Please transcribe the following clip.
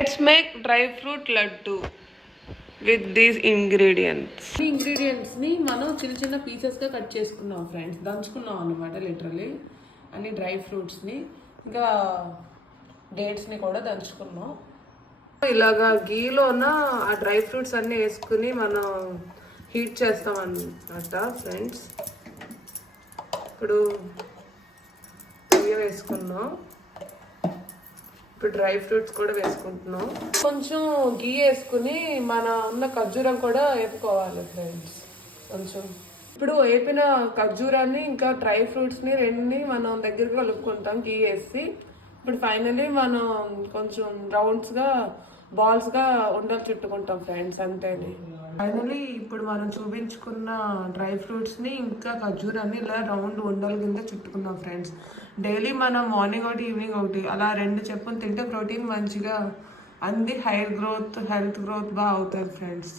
Let's make dry fruit laddu with these ingredients. ఈ ఇంగ్రీడియంట్స్ని మనం చిన్న చిన్న పీసెస్గా కట్ చేసుకున్నాం ఫ్రెండ్స్, దంచుకున్నాం అనమాట లిటరలీ. అన్ని డ్రై ఫ్రూట్స్ని ఇంకా డేట్స్ని కూడా దంచుకున్నాం. ఇలాగా గీలోన ఆ డ్రై ఫ్రూట్స్ అన్నీ వేసుకుని మనం హీట్ చేస్తాం అన్నమాట ఫ్రెండ్స్. ఇప్పుడు నెయ్యి వేసుకున్నాం, ఇప్పుడు డ్రై ఫ్రూట్స్ కూడా వేసుకుంటున్నాం. కొంచెం గీ వేసుకుని మన ఉన్న ఖర్జూరం కూడా వేపుకోవాలి ఫ్రెండ్స్ కొంచెం. ఇప్పుడు వేపిన ఖర్జూరాన్ని ఇంకా డ్రై ఫ్రూట్స్ని రెండుని మనం దగ్గరికి కలుపుకుంటాం గీ వేసి. ఇప్పుడు ఫైనలీ మనం కొంచెం రౌండ్స్గా బాల్స్గా ఉండలు చుట్టుకుంటాం ఫ్రెండ్స్, అంతేని. ఫైనలీ ఇప్పుడు మనం చూపించుకున్న డ్రై ఫ్రూట్స్ని ఇంకా ఖర్జూరాన్ని ఇలా రౌండ్ ఉండల కింద చుట్టుకున్నాం ఫ్రెండ్స్. డైలీ మనం మార్నింగ్ ఒకటి ఈవినింగ్ ఒకటి అలా 2 చెప్పులు తింటే ప్రోటీన్ మంచిగా అంది, హెయిర్ గ్రోత్ హెల్త్ గ్రోత్ బాగా అవుతుంది ఫ్రెండ్స్.